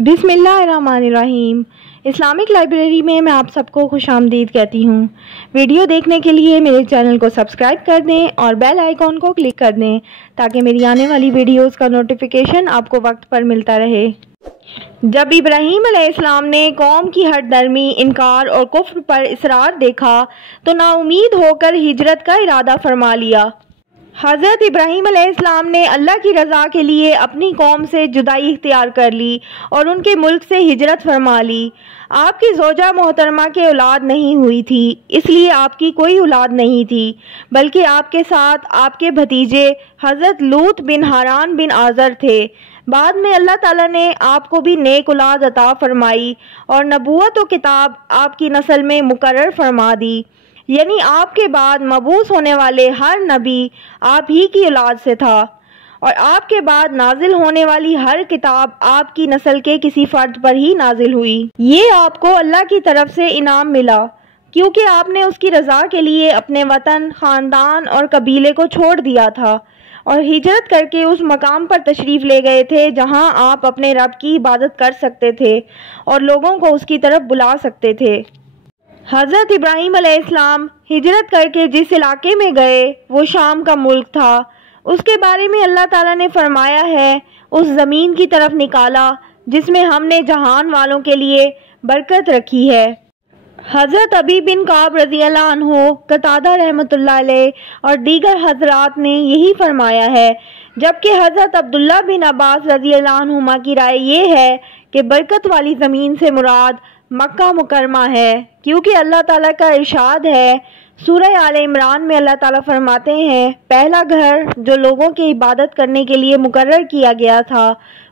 बिस्मिल्लाहिर्रहमानिर्रहीम। Islamic library में मैं आप सबको खुश आमदीद कहती हूँ। वीडियो देखने के लिए मेरे चैनल को सब्सक्राइब कर दें और बेल आइकॉन को क्लिक कर दें ताकि मेरी आने वाली वीडियोस का नोटिफिकेशन आपको वक्त पर मिलता रहे। जब इब्राहीम अलैहिस्सलाम ने कौम की हठधर्मी, इनकार और कुफ्र पर इसरार देखा तो नाउमीद होकर हिजरत का इरादा फरमा लिया। हज़रत इब्राहीम अलैहिस्सलाम ने अल्लाह की रज़ा के लिए अपनी कौम से जुदाई इख्तियार कर ली और उनके मुल्क से हिजरत फरमा ली। आपकी ज़ौजा मोहतरमा के औलाद नहीं हुई थी, इसलिए आपकी कोई औलाद नहीं थी, बल्कि आपके साथ आपके भतीजे हज़रत लूत बिन हारान बिन आज़र थे। बाद में अल्लाह ताला ने आपको भी नेक औलाद अता फरमाई और नबूवत व किताब आपकी नस्ल में मुकर्रर फरमा दी, यानी आपके बाद मबूस होने वाले हर नबी आप ही की औलाद से था और आपके बाद नाजिल होने वाली हर किताब आपकी नस्ल के किसी फर्द पर ही नाजिल हुई। ये आपको अल्लाह की तरफ से इनाम मिला क्योंकि आपने उसकी रज़ा के लिए अपने वतन, ख़ानदान और कबीले को छोड़ दिया था और हिजरत करके उस मकाम पर तशरीफ़ ले गए थे जहां आप अपने रब की इबादत कर सकते थे और लोगों को उसकी तरफ बुला सकते थे। हज़रत इब्राहीम अलैहिस्सलाम हिजरत करके जिस इलाके में गए वो शाम का मुल्क था। उसके बारे में अल्लाह ताला ने फरमाया है, उस ज़मीन की तरफ निकाला जिसमें हमने जहान वालों के लिए बरकत रखी है। हज़रत अबी बिन काब रज़ी अल्लाह अन्हु, कतादा रहमतुल्लाह अलैह और दीगर हजरात ने यही फरमाया है, जबकि हज़रत अब्दुल्ला बिन अब्बास रज़ी अल्लाह अन्हुमा की राय ये है कि बरकत वाली ज़मीन से मुराद मक्का मुकरमा है, क्योंकि अल्लाह ताला का इरशाद है सूरह आले इमरान में अल्लाह ताला फरमाते हैं, पहला घर जो लोगों की इबादत करने के लिए मुकर्रर किया गया था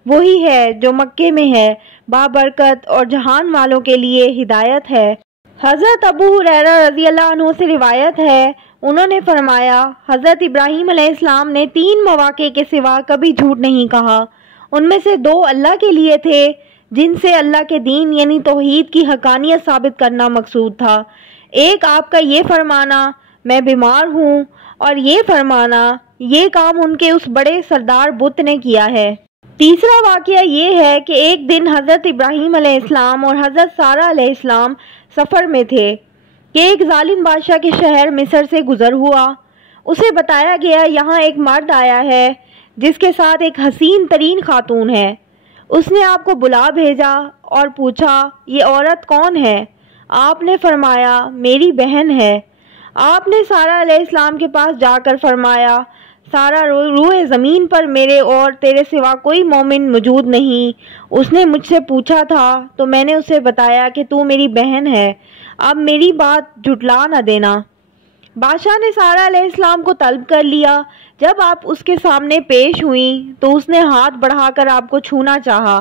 वही है जो मक्के में है, बाबरकत और जहान वालों के लिए हिदायत है। हज़रत अबू हुरैरा रज़ी अल्लाह अन्हु से रिवायत है, उन्होंने फरमाया, हज़रत इब्राहीम अलैहिस्सलाम ने 3 मौके के सिवा कभी झूठ नहीं कहा। उनमें से 2 अल्लाह के लिए थे जिनसे अल्लाह के दीन यानी तौहीद की हकानियत साबित करना मकसूद था। एक आपका ये फरमाना मैं बीमार हूँ और ये फरमाना ये काम उनके उस बड़े सरदार बुत ने किया है। तीसरा वाक़या ये है कि एक दिन हज़रत इब्राहीम अलैहिस्सलाम और हज़रत सारा अलैहिस्सलाम सफ़र में थे कि एक जालिम बादशाह के शहर मिस्र से गुज़र हुआ। उसे बताया गया यहाँ एक मर्द आया है जिसके साथ एक हसीन तरीन खातून है। उसने आपको बुला भेजा और पूछा, ये औरत कौन है? आपने फरमाया, मेरी बहन है। आपने सारा अलैहिस्सलाम के पास जाकर फरमाया, सारा रूए ज़मीन पर मेरे और तेरे सिवा कोई मोमिन मौजूद नहीं। उसने मुझसे पूछा था तो मैंने उसे बताया कि तू मेरी बहन है, अब मेरी बात झुटला न देना। बादशाह ने सारा अलैहिस्सलाम को तलब कर लिया। जब आप उसके सामने पेश हुई तो उसने हाथ बढ़ाकर आपको छूना चाहा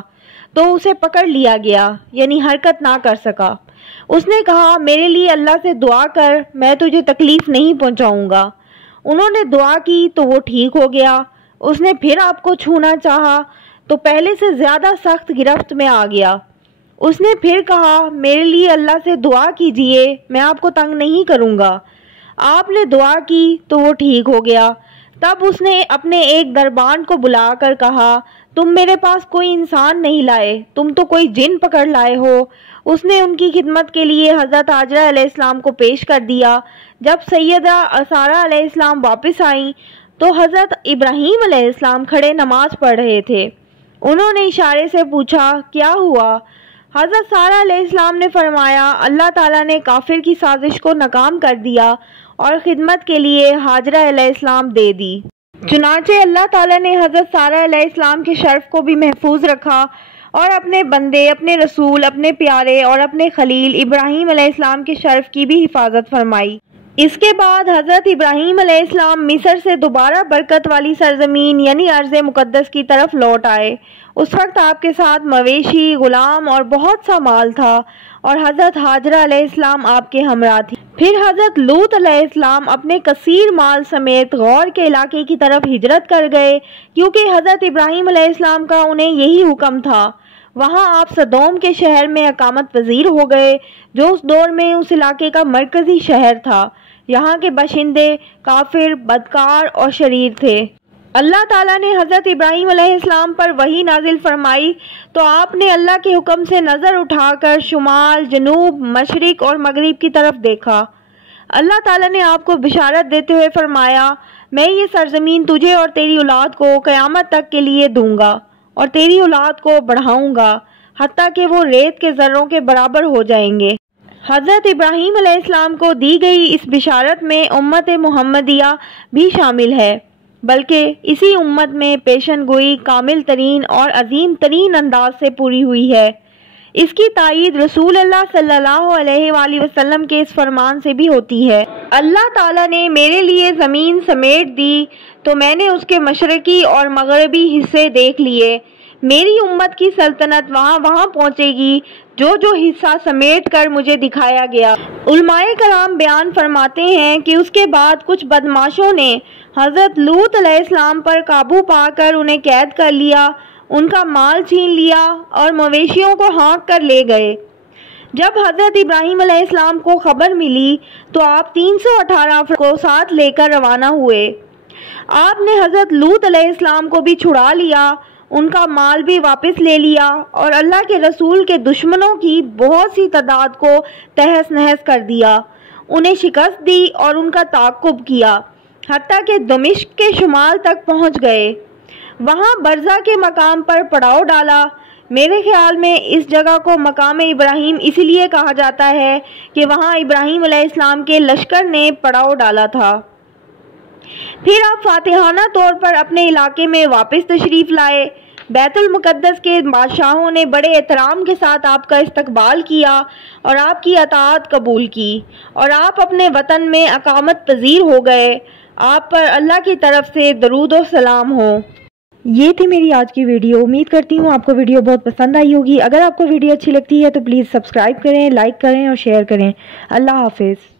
तो उसे पकड़ लिया गया, यानी हरकत ना कर सका। उसने कहा, मेरे लिए अल्लाह से दुआ कर, मैं तुझे तकलीफ़ नहीं पहुंचाऊंगा। उन्होंने दुआ की तो वो ठीक हो गया। उसने फिर आपको छूना चाहा तो पहले से ज़्यादा सख्त गिरफ्त में आ गया। उसने फिर कहा, मेरे लिए अल्लाह से दुआ कीजिए, मैं आपको तंग नहीं करूँगा। आपने दुआ की तो वो ठीक हो गया। तब उसने अपने एक दरबान को बुलाकर कहा, तुम मेरे पास कोई इंसान नहीं लाए, तुम तो कोई जिन पकड़ लाए हो। उसने उनकी खिदमत के लिए हज़रत हाजरा अलैहिस्सलाम को पेश कर दिया। जब सैयदा सारा अलैहिस्सलाम वापस आई तो हज़रत इब्राहीम अलैहिस्सलाम खड़े नमाज पढ़ रहे थे। उन्होंने इशारे से पूछा, क्या हुआ? हज़रत सारा अलैहिस्सलाम ने फरमाया, अल्लाह ताला ने काफिर की साजिश को नाकाम कर दिया और खिदमत के लिए हाजरा अलैहिस्सलाम दे दी। चुनांचे अल्लाह ताला ने हज़रत सारा अलैहिस्सलाम के शर्फ को भी महफूज रखा और अपने बंदे, अपने रसूल, अपने प्यारे और अपने खलील इब्राहीम अलैहिस्सलाम के शर्फ की भी हिफाजत फरमाई। इसके बाद हज़रत इब्राहीम अलैहिस्सलाम मिस्र से दोबारा बरकत वाली सरजमीन यानी अर्ज़ मुक़द्दस की तरफ लौट आए। उस वक्त आपके साथ मवेशी, गुलाम और बहुत सा माल था और हज़रत हाजरा अलैहिस्सलाम आपके हमरा थी। फिर हज़रत लूत अलैहिस्सलाम अपने कसीर माल समेत गौर के इलाके की तरफ हिजरत कर गए क्योंकि हज़रत इब्राहीम अलैहिस्सलाम का उन्हें यही हुक्म था। वहाँ आप सदोम के शहर में अकामत पजीर हो गए जो उस दौर में उस इलाके का मरकज़ी शहर था। यहाँ के बाशिंदे काफिर, बदकार और शरीर थे। اللہ تعالیٰ نے حضرت ابراہیم علیہ السلام پر وحی نازل فرمائی تو آپ نے اللہ کے حکم سے نظر اٹھا کر شمال، جنوب، مشرق اور مغرب کی طرف دیکھا۔ اللہ تعالیٰ نے آپ کو بشارت دیتے ہوئے فرمایا، میں یہ سرزمین تجھے اور تیری اولاد کو قیامت تک کے لیے دوں گا اور تیری اولاد کو بڑھاؤں گا حتیٰ کہ وہ ریت کے ذروں کے برابر ہو جائیں گے۔ حضرت ابراہیم علیہ السلام کو دی گئی اس بشارت میں امت محمدیہ بھی شامل ہے، بلکہ اسی امت میں پیشن گوئی کامل ترین اور عظیم ترین انداز سے پوری ہوئی ہے۔ اس کی تائید رسول اللہ صلی اللہ علیہ وآلہ وسلم کے اس فرمان سے بھی ہوتی ہے، اللہ تعالیٰ نے میرے لیے زمین سمیٹ دی تو میں نے اس کے مشرقی اور مغربی حصے دیکھ لیے۔ میری امت کی سلطنت وہاں پہنچے گی جو حصہ سمیٹ کر مجھے دکھایا گیا۔ علماء کرام بیان فرماتے ہیں کہ اس کے بعد کچھ بدماشوں نے حضرت لوط علیہ السلام پر قابو پا کر انہیں قید کر لیا، ان کا مال چھین لیا اور مویشیوں کو ہانک کر لے گئے۔ جب حضرت ابراہیم علیہ السلام کو خبر ملی تو آپ 318 کو ساتھ لے کر روانہ ہوئے۔ آپ نے حضرت لوط علیہ السلام کو بھی چھڑا لیا، ان کا مال بھی واپس لے لیا اور اللہ کے رسول کے دشمنوں کی بہت سی تعداد کو تہس نہس کر دیا، انہیں شکست دی اور ان کا تعاقب کیا حتیٰ کہ دمشق کے شمال تک پہنچ گئے، وہاں برزہ کے مقام پر پڑاؤ ڈالا۔ میرے خیال میں اس جگہ کو مقام ابراہیم اس لیے کہا جاتا ہے کہ وہاں ابراہیم علیہ السلام کے لشکر نے پڑاؤ ڈالا تھا۔ پھر آپ فاتحانہ طور پر اپنے علاقے میں واپس تشریف لائے۔ بیت المقدس کے بادشاہوں نے بڑے احترام کے ساتھ آپ کا استقبال کیا اور آپ کی اطاعت قبول کی اور آپ اپنے وطن میں اقامت پذیر ہو گئے۔ آپ پر اللہ کی طرف سے درود و سلام ہو۔ یہ تھی میری آج کی ویڈیو، امید کرتی ہوں آپ کو ویڈیو بہت پسند آئی ہوگی۔ اگر آپ کو ویڈیو اچھی لگتی ہے تو پلیز سبسکرائب کریں، لائک کریں اور شیئر کریں۔ اللہ حافظ۔